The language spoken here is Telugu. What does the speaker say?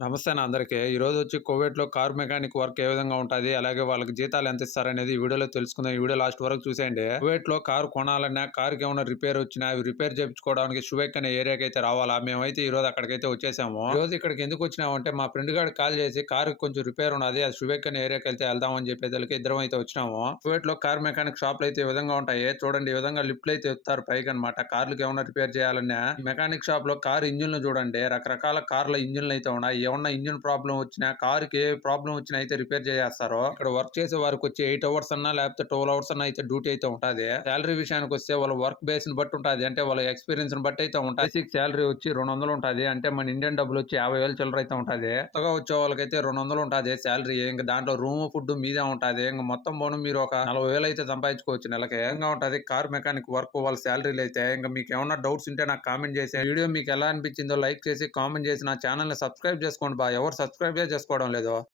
నమస్తే అన్న అందరికీ. ఈరోజొచ్చి కువైట్‌లో కార్ మెకానిక్ వర్క్ ఏ విధంగా ఉంటది? అలాగే వాళ్ళకి జీతాలు ఎంత ఇస్తారనేది ఈ వీడియోలో తెలుసుకుందాం. ఈ వీడియో లాస్ట్ వరకు చూసేయండి. కువైట్‌లో కార్ కొనాలన్నా, కార్‌కేమన్నా రిపేర్ వచ్చినా, అవి రిపేర్ చేపించుకోవడానికి షువైక్ అనే ఏరియాకైతే రావాలా. మేమైతే ఈరోజు అక్కడికైతే వచ్చేసాము. ఈరోజు ఇక్కడికి ఎందుకు వచ్చినామంటే మా ఫ్రెండ్ గాడికి కాల్ చేసి కారుకి కొంచెం రిపేర్ ఉన్నది. అది షువైక్ అనే ఏరియాకైతే వెళ్దామని చెప్పేదలకి ఇద్దరం అయితే వచ్చినాము. కువైట్‌లో కార్ మెకానిక్ షాప్‌లు అయితే ఈ విధంగా ఉంటాయి. చూడండి ఈ విధంగా లిఫ్ట్‌లు అయితే ఎత్తుతారు పైకనమాట. కార్‌లకి ఏమన్నా రిపేర్ చేయాలన్నా మెకానిక్ షాప్‌లో కార్ ఇంజిన్‌లు చూడండి. రకరకాల కార్ల ఇంజిన్‌లు అయితే ఉన్నాయి. ఏమన్నా ఇంజిన్ ప్రాబ్లమ్ వచ్చినా, కార్‌కి ఏ ప్రాబ్లమ్ వచ్చినా అయితే రిపేర్ చేసేస్తారు. ఇక్కడ వర్క్ చేసే వారికి వచ్చి 8 అవర్స్ అన్నా లేకపోతే 12 అవర్స్ అన్నా అయితే డ్యూటీ అయితే ఉంటది. సాలరీ విషయానికి వస్తే వాళ్ళ వర్క్ బేస్ ని బట్టి ఉంటది. అంటే వాళ్ళ ఎక్స్పీరియన్స్ ని బట్టి అయితే ఉంటది. బేసిక్ సాలరీ వచ్చి 200 ఉంటది. అంటే మన ఇండియన్ డబ్బులు వచ్చి 50,000 చిల్లర అయితే ఉంటది. కొత్తగా వచ్చే వాళ్ళకైతే 200 ఉంటది సాలరీ. ఇంక దాంట్లో రూమ్ ఫుడ్ మీదే ఉంటది. ఇంక మొత్తం పోను మీరు ఒక 40,000 అయితే సంపాదించుకోవచ్చు నెలకి. ఏకంగా ఉంటది కార్ మెకానిక్ వర్క్ వాళ్ళ సాలరీలు అయితే. ఇంకా మీకు ఏమన్నా డౌట్స్ ఉంటే నాకు కామెంట్ చేసి వీడియో మీకు ఎలా అనిపించిందో లైక్ చేసి కామెంట్ చేసి నా ఛానల్ ని సబ్స్క్రైబ్ చేసుకోండి బా. ఎవరు సబ్స్క్రైబ్ చేసుకోవడం లేదు.